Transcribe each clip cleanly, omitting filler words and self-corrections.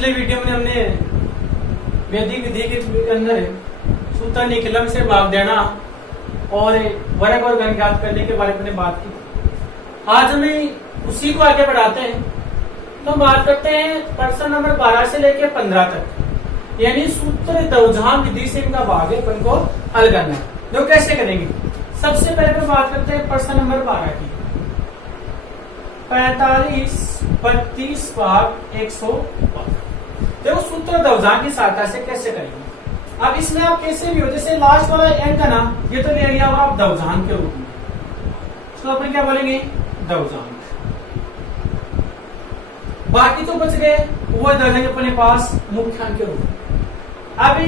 पिछले वीडियो में हमने वैदिक विधि के अंदर सूत्र निकलम से भाग देना और वर्ग और घन ज्ञात करने के बारे में बात की। आज हमें उसी को आगे बढ़ाते हैं। तो बात करते हैं प्रश्न नंबर 12 से लेकर 15 तक, यानी सूत्र दवधान विधि से इनका भाग है, अपन को हल करना है। तो कैसे करेंगे? सबसे पहले तो बात करते हैं प्रश्न नंबर 12 की। 45 32 भाग 105। देखो सूत्र दवधान की सहायता से कैसे करेंगे। अब इसमें आप कैसे भी हो, जैसे लास्ट वाला अंक है ना, ये तो ले लिया होगा आप दवधान के रूप में, तो अपन क्या बोलेंगे? दवधान। बाकी तो बच गए, वो दर्जेंगे अपने पास मुख्यांक के रूप में। अभी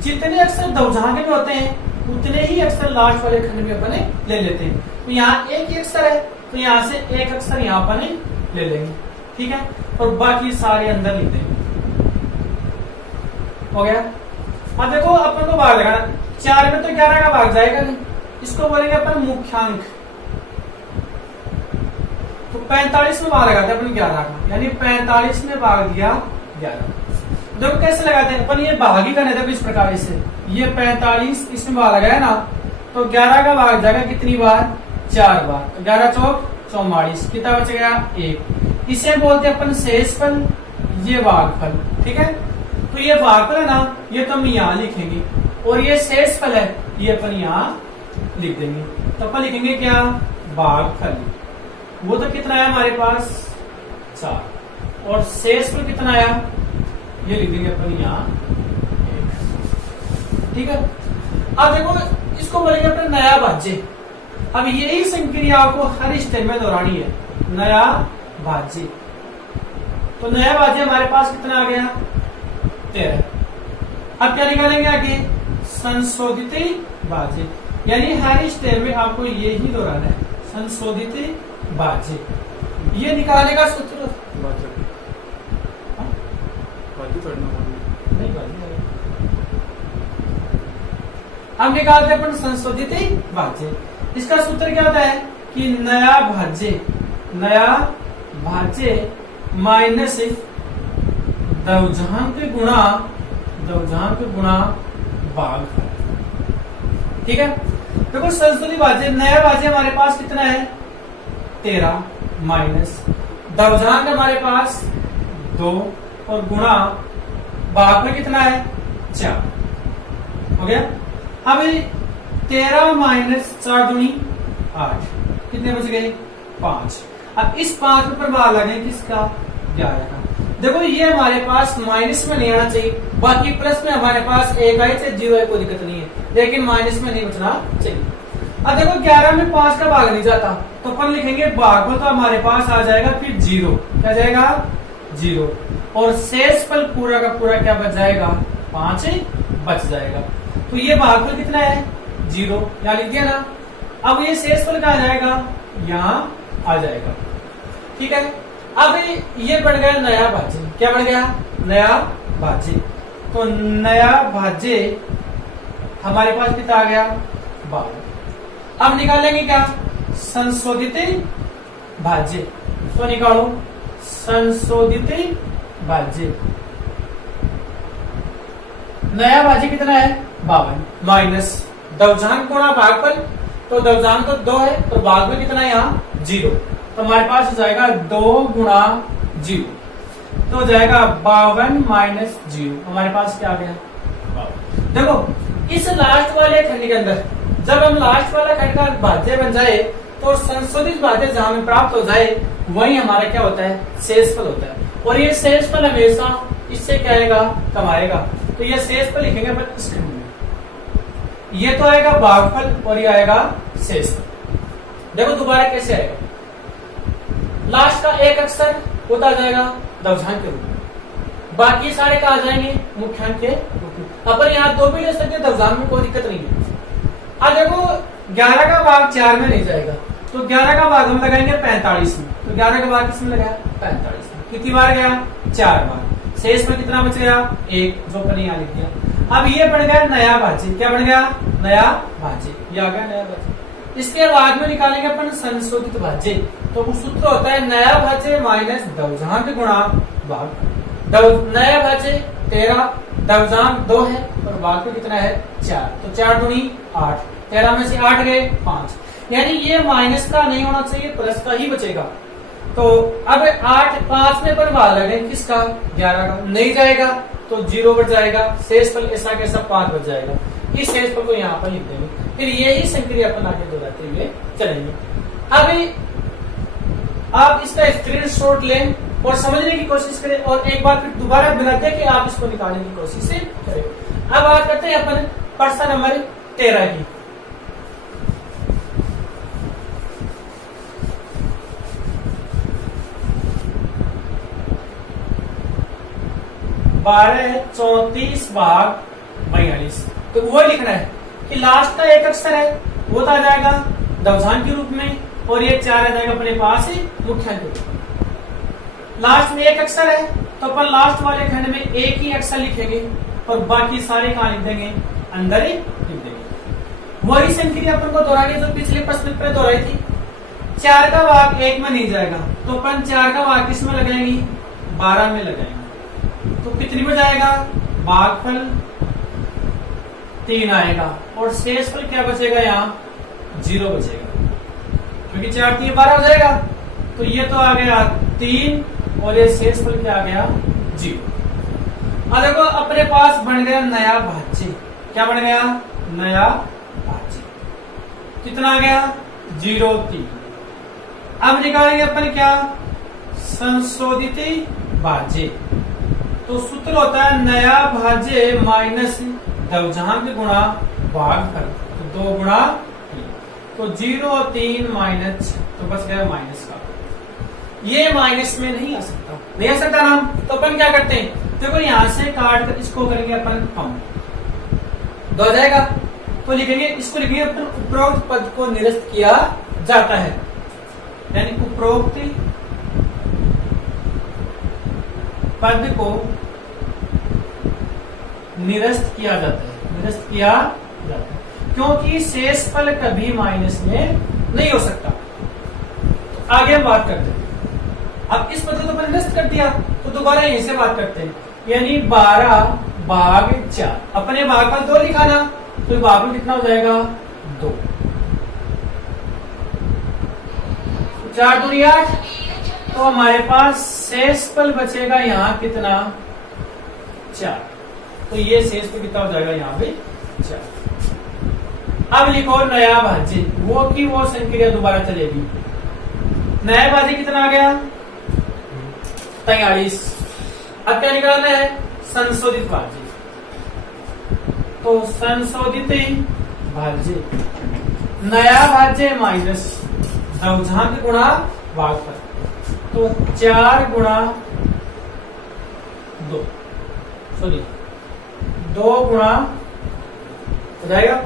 जितने अक्षर दवधान में होते हैं उतने ही अक्षर लास्ट वाले खंड में अपने ले लेते हैं। तो यहाँ एक ही अक्षर है, तो यहाँ से एक अक्षर यहाँ अपने ले लेंगे, ठीक है, और बाकी सारे अंदर लिख देंगे। हो गया। अब देखो अपन को भाग लगाना, 4 में तो 11 का भाग जाएगा नहीं, इसको बोलेंगे अपन मुख्यांक। तो 45 में भाग लगाते हैं अपन 11 का, यानी 45 में भाग दिया 11। देखो कैसे लगाते हैं अपन, ये भाग ही करने देखो इस प्रकार से, ये 45 इसमें भाग लगाया ना, तो 11 का भाग जाएगा कितनी बार? 4 बार। तो 11 चौक 44, कितना बच गया? 1। इसे बोलते हैं अपन शेषफल, ये भागफल, ठीक है। तो ये भागफल है ना, ये तो हम यहाँ लिखेंगे, और ये शेषफल है, ये अपन यहाँ लिख देंगे। तो अपन लिखेंगे क्या? भागफल। वो तो कितना आया हमारे पास? 4। और शेषफल कितना आया? ये लिख देंगे अपन यहाँ 1, ठीक है। अब देखो इसको बोलेंगे अपन नया भाज्य। अब यही संक्रिया को हर स्टेप में दोहरानी है, नया भाज्य। तो नया भाज्य हमारे पास कितना आ गया? 13। अब क्या निकालेंगे आगे? संशोधित भाज्य, यानी हर स्टेप में आपको ये ही दोहराना है, संशोधित भाज्य। ये निकालने का सूत्र हम निकालते हैं अपन संशोधित भाज्य। इसका सूत्र क्या होता है कि नया भाज्य माइनस दवधांक गुणा भागफल, ठीक है। देखो संशोधित भाज्य, नया भाज्य हमारे पास कितना है? 13 माइनस दवधांक हमारे पास 2 और गुणा भागफल कितना है? 4। हो गया। अब 13 माइनस 4 दूनी 8, कितने बच गए? 5। अब इस 5 में प्रभाव लगे किसका? 11 का। देखो ये हमारे पास माइनस में नहीं आना चाहिए, बाकी प्लस में हमारे पास 1 आए चाहे 0 आए कोई दिक्कत नहीं है, लेकिन माइनस में नहीं बचना चाहिए। अब देखो 11 में 5 का भाग नहीं जाता, तो अपन लिखेंगे भागफल तो हमारे पास आ जाएगा फिर 0। क्या जाएगा? 0। और शेषफल पूरा का पूरा क्या बच जाएगा? 5 बच जाएगा। तो ये भागफल कितना है? 0, यहाँ लिख दिया ना। अब ये शेषफल कहाँ जाएगा? यहाँ आ जाएगा, ठीक है। अब ये बढ़ गया नया भाज्य। क्या बढ़ गया? नया भाज्य। तो नया भाज्य हमारे पास कितना आ गया? 12। अब निकालेंगे क्या? संशोधित भाज्य। तो निकालो संशोधित भाज्य। नया भाज्य कितना है? 52 माइनस दवधांक गुणा भागफल, तो दवधांक तो 2 है, तो भागफल कितना है यहाँ? 0। तो हमारे पास हो जाएगा 2 गुणा 0, तो हो जाएगा 52 माइनस 0। हमारे पास क्या आ गया? 52। देखो इस लास्ट वाले खंड के अंदर जब हम लास्ट वाला खंड का भाज्य बन जाए, तो संशोधित भाज्य जहां में प्राप्त हो जाए वही हमारा क्या होता है? शेषफल होता है। और ये शेषफल हमेशा इससे क्या आएगा? कम आएगा। तो ये शेषफल लिखेंगे अपन इस खंड में, ये तो आएगा भागफल और ये आएगा शेषफल। देखो दोबारा कैसे आएगा? लास्ट का एक अक्षर होता जाएगा दवधांक के रूप में, बाकी सारे कहा जाएंगे मुख्यांक के रूप में। अपन यहाँ 2 भी ले सकते हैं, दवधांक में कोई दिक्कत नहीं है। अब देखो 11 का भाग 4 में नहीं जाएगा, तो 11 का भाग हम लगाएंगे 45 में। तो 11 का भाग किसमें लगाया? 45 में। कितनी बार गया? 4 बार। शेष में कितना बच गया? 1, जो अपन यहाँ लिख दिया। अब ये बढ़ गया नया भाज्य। क्या बढ़ गया? नया भाज्य। ये आ गया नया भाज्य। इसके बाद में निकालेंगे अपन संशोधित भाज्य। तो वो सूत्र होता है नया भाज्य माइनस दवधांक गुणा भाग। नया भाज्य 13, दवजांक 2 है और भागफल कितना है 4, तो 4 दूनी 8, 13 में से 8 गए 5, यानी ये माइनस का नहीं होना चाहिए, प्लस का ही बचेगा। तो अब 8 5 में पर भाग लगे किसका 11 का, नहीं जाएगा तो 0 बच जाएगा, शेषफल ऐसा कैसा 5 बच जाएगा। इस शेषफल को यहाँ पर लिख देंगे, फिर यही संक्रिया अपन आगे दोहराते हुए चलेंगे। अभी आप इसका स्क्रीनशॉट लें और समझने की कोशिश करें और एक बार फिर दोबारा बिना देखे आप इसको निकालने की कोशिश करें। अब बात करते हैं अपन प्रश्न नंबर 13 की। बारह 34 भाग 42, तो वो लिखना है कि लास्ट का एक अक्षर है वो तो आ जाएगा दवजान के रूप में, और ये 4 आ जाएगा अपने पास ही मुख्यांक के रूप में। लास्ट में एक अक्षर है तो अपन लास्ट वाले खंड में एक ही अक्षर लिखेंगे और बाकी सारे कहां लिख देंगे, अंदर ही लिख देंगे। वही संक्रिया अपन को दोहरानी जो पिछले प्रश्न पर दोहराई थी। 4 का भाग 1 में नहीं जाएगा तो अपन 4 का भाग किस में लगाएंगे, 12 में लगाएंगे, तो कितनी में जाएगा, भागफल 3 आएगा और शेषफल क्या बचेगा, यहाँ 0 बचेगा, क्योंकि 4 3 12 हो जाएगा। तो ये तो आ गया 3 और ये शेषफल क्या आ गया 0। अब देखो अपने पास बन गया नया भाज्य, क्या बन गया, नया भाज्य, कितना आ गया 0 3। अब निकालेंगे अपन क्या, संशोधित भाज्य। तो सूत्र होता है नया भाज्य माइनस दवजांक गुणा भागफल, तो 2 गुणा 3, तो 0 3 माइनस, तो बच गया माइनस का। ये माइनस में नहीं आ सकता, नहीं आ सकता ना, तो अपन क्या करते हैं, देखो यहां से काट कर इसको करेंगे अपन कम, 2 आ जाएगा, तो लिखेंगे इसको, लिखेंगे अपन उपरोक्त पद को निरस्त किया जाता है, यानी उपरोक्त पद को निरस्त किया जाता है, निरस्त किया जाता है, क्योंकि शेषफल कभी माइनस में नहीं हो सकता। तो आगे हम बात करते हैं। अब इस पद को तो अपन निरस्त कर दिया, तो दोबारा यहीं से बात करते हैं, यानी 12 भाग 4, अपने भागफल 2 लिखाना, तो भागफल कितना हो जाएगा 2, 4 दूनी 8, तो हमारे पास शेषफल बचेगा यहाँ कितना 4, तो ये शेषफल कितना हो जाएगा यहाँ पे 4। अब लिखो नया भाज्य, वो की वो संक्रिया दोबारा चलेगी। नया भाज्य कितना आ गया 43। अब क्या निकालना है, संशोधित भाज्य, तो संशोधित भाज्य नया भाज्य माइनस दवजांक गुणा भागफल, तो 4 गुणा 2, सॉरी 2 गुणा हो जाएगा,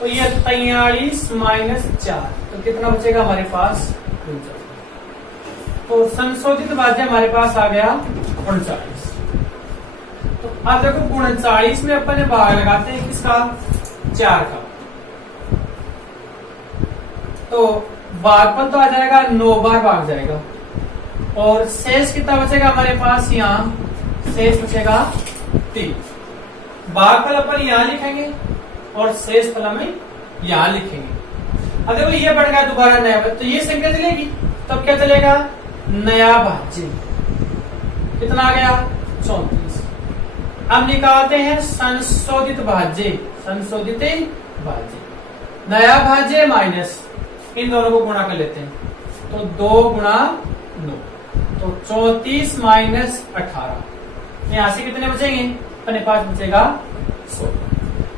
तो ये 43 माइनस 4, तो कितना बचेगा हमारे पास 49। तो संशोधित भाज्य हमारे पास आ गया 39। तो अब देखो 39 में अपन भाग लगाते हैं किसका, 4 का, तो भागफल तो आ जाएगा 9 बार भाग जाएगा, और शेष कितना बचेगा हमारे पास, यहाँ शेष बचेगा 3। भागफल अपन यहाँ लिखेंगे और शेष फल में यहाँ लिखेंगे। अब देखो ये बढ़ गया दोबारा नया भाज्य, तो ये संख्या चलेगी, तब क्या चलेगा, नया भाज्य कितना आ गया 34। अब निकालते हैं संशोधित भाज्य, संशोधित भाज्य नया भाज्य माइनस, इन दोनों को गुणा कर लेते हैं, तो 2 गुणा 9, तो 34 माइनस 18, यहां से कितने बचेंगे, अपने पास बचेगा 16।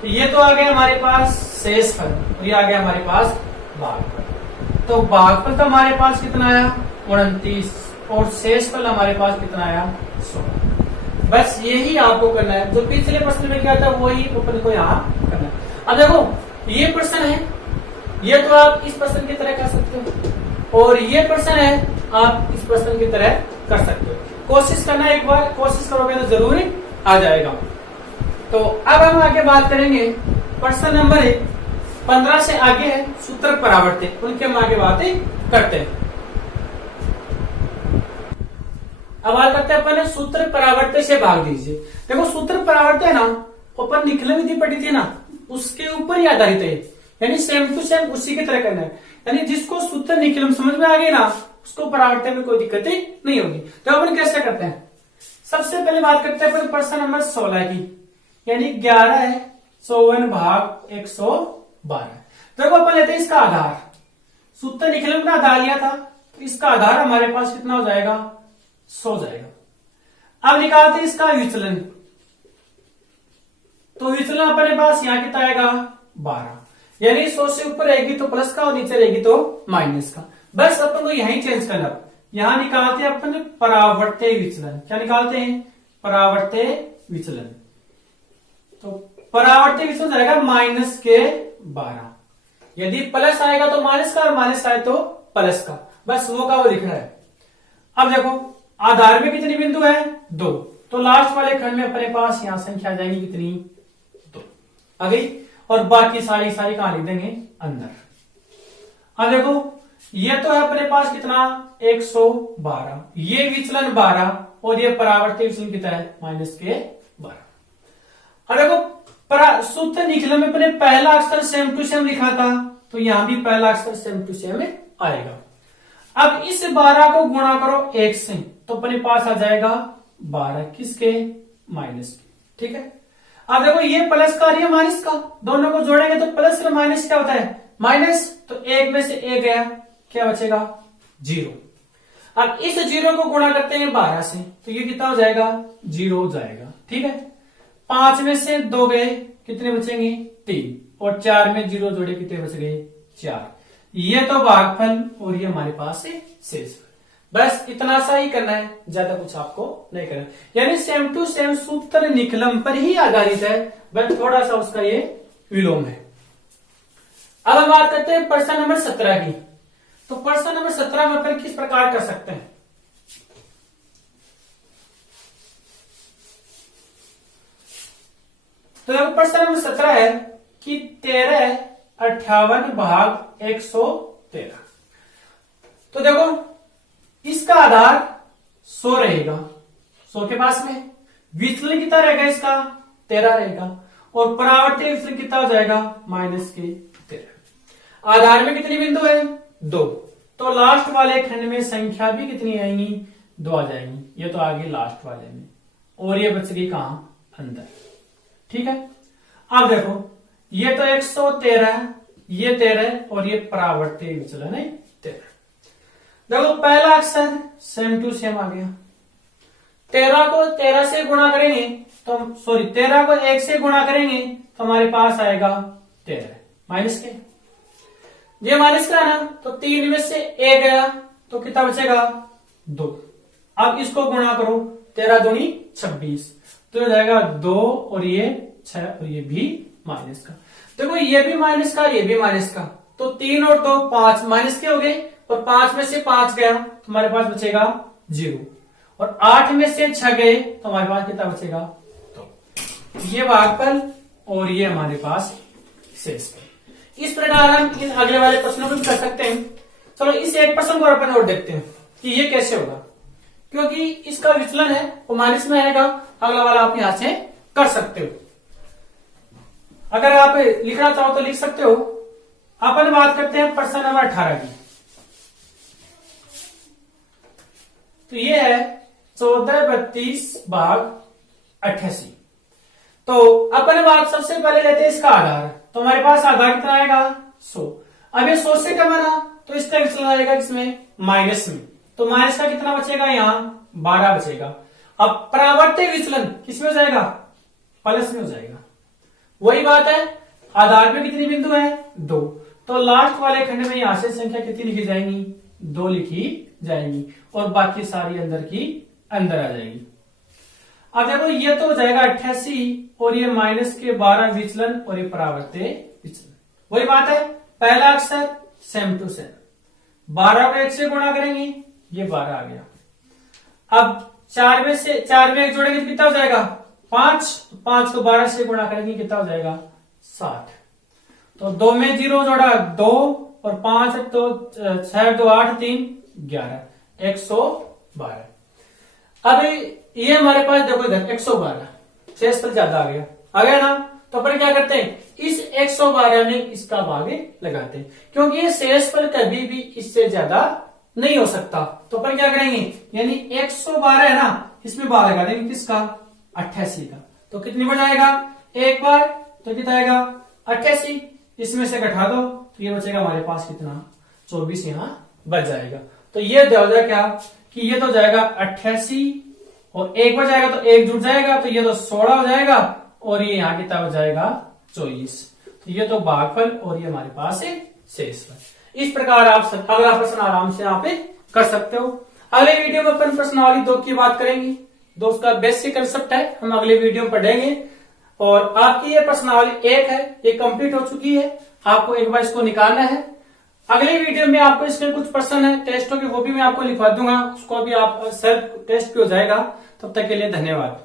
तो ये तो आ गया हमारे पास शेषफल और ये आ गया हमारे पास भागफल। तो भागफल तो हमारे पास कितना आया 29 और शेषफल हमारे पास कितना आया 16। बस यही आपको करना है, जो पिछले प्रश्न में क्या था वही अपन को यहाँ करना है। अब देखो ये प्रश्न है, ये तो आप इस प्रश्न की तरह कर सकते हो, और ये प्रश्न है आप इस प्रश्न की तरह कर सकते हो। कोशिश करना, एक बार कोशिश करोगे तो जरूर आ जाएगा। तो अब हम आगे बात करेंगे प्रश्न नंबर 15 से आगे है सूत्र परावर्तित, उनके हम आगे बातें करते हैं। अब बात करते हैं अपन सूत्र परावर्त्य से भाग दीजिए। देखो सूत्र परावर्त्य है ना, अपन निखिल विधि पढ़ी थी ना, उसके ऊपर ही आधारित है, यानी सेम टू सेम उसी की तरह करना है। यानी जिसको सूत्र निखिलम समझ में आ गई ना, उसको परावर्त्य में कोई दिक्कत ही नहीं होगी। तो अपन कैसे करते हैं, सबसे पहले बात करते हैं अपन प्रश्न नंबर 16 की, यानी 11 भाग 112। देखो अपन लेते हैं इसका आधार, सूत्र निखिलम का आधार लिया था, तो इसका आधार हमारे पास कितना हो जाएगा, 100 जाएगा। अब निकालते हैं इसका विचलन, तो विचलन अपने पास यहाँ कितना आएगा 12, यानी 100 से ऊपर रहेगी तो प्लस का और नीचे रहेगी तो माइनस का। बस अपन को यही चेंज करना। यहां निकालते हैं अपन परावर्त्य विचलन। क्या निकालते हैं, परावर्त्य विचलन। तो परावर्त्य विचलन जाएगा -12। यदि प्लस आएगा तो माइनस का और माइनस आए तो प्लस का, बस वो का वो लिख रहा है। अब देखो आधार में कितनी बिंदु है, 2, तो लास्ट वाले खंड में अपने पास यहां संख्या आ जाएगी कितनी, 2 आ गई, और बाकी सारी कहां लिख देंगे अंदर। अब देखो ये तो है अपने पास कितना 112, ये विचलन 12 और ये परावर्त्य विचलन कितना है -12। अब देखो सूत्र निखिलम में अपने पहला अक्षर सेम टू सेम लिखा था, तो यहां भी पहला अक्षर सेम टू सेम आएगा। अब इस 12 को गुणा करो 1 से, तो अपने पास आ जाएगा 12 किसके, माइनस के। ठीक है, अब देखो ये प्लस का और ये माइनस का, दोनों को जोड़ेंगे तो प्लस और माइनस क्या होता है, माइनस, तो 1 में से 1 गया, क्या बचेगा 0। अब इस 0 को गुणा करते हैं 12 से, तो ये कितना हो जाएगा 0 हो जाएगा। ठीक है, 5 में से 2 गए, कितने बचेंगे 3, और 4 में 0 जोड़े कितने बच गए 4। ये तो भागफल और ये हमारे पास है शेषफल। बस इतना सा ही करना है, ज्यादा कुछ आपको नहीं करना, यानी सेम टू सेम सूत्र निखिलम पर ही आधारित है, बस थोड़ा सा उसका ये विलोम है। अब हम बात करते हैं प्रश्न नंबर 17 की। तो प्रश्न नंबर 17 में अपन किस प्रकार कर सकते हैं, तो देखो प्रश्न नंबर 17 है कि 1358 भाग 113। तो देखो इसका आधार 100 रहेगा, 100 के पास में विचलन कितना रहेगा, इसका 13 रहेगा, और परावर्त्य विचलन कितना हो जाएगा -13। आधार में कितनी बिंदु है 2, तो लास्ट वाले खंड में संख्या भी कितनी आएंगी 2 आ जाएंगी, ये तो आगे लास्ट वाले में, और ये बच गई कहां अंदर। ठीक है, अब देखो ये तो 113, ये 13 और ये परावर्त्य विचलन है 13। देखो पहला अक्षर सेम टू सेम आ गया, 13 को 13 से गुणा करेंगे तो 13 को 1 से गुणा करेंगे तो हमारे पास आएगा 13 माइनस के, ये माइनस का ना, तो 3 में से 1 गया तो कितना बचेगा 2। अब इसको गुणा करो, 13 दूनी 26, तो हो जाएगा 2 और ये 6 और ये भी माइनस का। देखो ये भी माइनस का, ये भी माइनस का, तो 3 और 2 5 माइनस के हो गए, और 5 में से 5 गया तो हमारे पास बचेगा 0, और 8 में से 6 गए तो हमारे पास कितना बचेगा 2। ये भागफल और ये हमारे पास शेषफल। इस प्रकार हम इन अगले वाले प्रश्नों को भी कर सकते हैं। चलो इस एक प्रश्न को अपन और देखते हैं कि ये कैसे होगा, क्योंकि इसका विचलन है वो माइनस में आएगा। अगला वाला आप यहां से कर सकते हो, अगर आप लिखना चाहो तो लिख सकते हो। अपन बात करते हैं प्रश्न नंबर 18 की। तो ये है 1432 भाग 88। तो अपन बात सबसे पहले लेते हैं इसका आधार, तो हमारे पास आधार कितना आएगा 100। अब ये 100 से कम है ना, तो इसका विचलन आएगा किसमें माइनस में, तो माइनस का कितना बचेगा यहाँ 12 बचेगा। अब परावर्त्य विचलन किसमें हो जाएगा प्लस में हो जाएगा। वही बात है, आधार में कितनी बिंदु है 2, तो लास्ट वाले खंड में यहां से संख्या कितनी लिखी जाएंगी 2 लिखी जाएंगी, और बाकी सारी अंदर की अंदर आ जाएगी। अब देखो ये तो हो जाएगा 88 और ये माइनस के 12 विचलन और ये परावर्त्य विचलन। वही बात है, पहला अक्षर सेम टू सेम, 12 को 1 से गुणा करेंगे ये 12 आ गया। अब 4 में 1 जोड़ेंगे तो कितना हो जाएगा 5, 5 को 12 से गुणा करेंगे कितना हो जाएगा 60। तो 2 में 0 जोड़ा 2 और 5 तो 6 2 8 3 11 112। अब ये हमारे पास देखो इधर 112 शेषफल ज्यादा आ गया ना। तो अपन क्या करते हैं, इस 112 में इसका भाग लगाते हैं, क्योंकि ये शेषफल कभी भी इससे ज्यादा नहीं हो सकता। तो अपन क्या करेंगे, यानी 112 है ना, इसमें भाग लगा देंगे किसका, 88 का। तो कितनी बढ़ जाएगा, एक बार तो कितना आएगा 88, इसमें से घटा दो तो ये बचेगा हमारे पास कितना, 24 यहां बच जाएगा। तो ये हो जाएगा क्या कि ये तो हो जाएगा 88 और एक बच जाएगा तो एक जुड़ जाएगा, तो ये तो 16 हो जाएगा और ये यहाँ कितना हो जाएगा 24। तो ये तो भागफल और ये हमारे पास है शेषफल। इस प्रकार आप अगला प्रश्न आराम से यहाँ पे कर सकते हो। अगले वीडियो में अपन प्रश्नावली 2 की बात करेंगे। दोस्त का बेसिक कंसेप्ट है, हम अगले वीडियो में पढ़ेंगे। और आपकी ये प्रश्नावली 1 है, ये कंप्लीट हो चुकी है, आपको एक बार इसको निकालना है। अगले वीडियो में आपको इसके कुछ प्रश्न है टेस्टों के, वो भी मैं आपको लिखवा दूंगा, उसको भी आप सेल्फ टेस्ट भी हो जाएगा। तब तक के लिए धन्यवाद।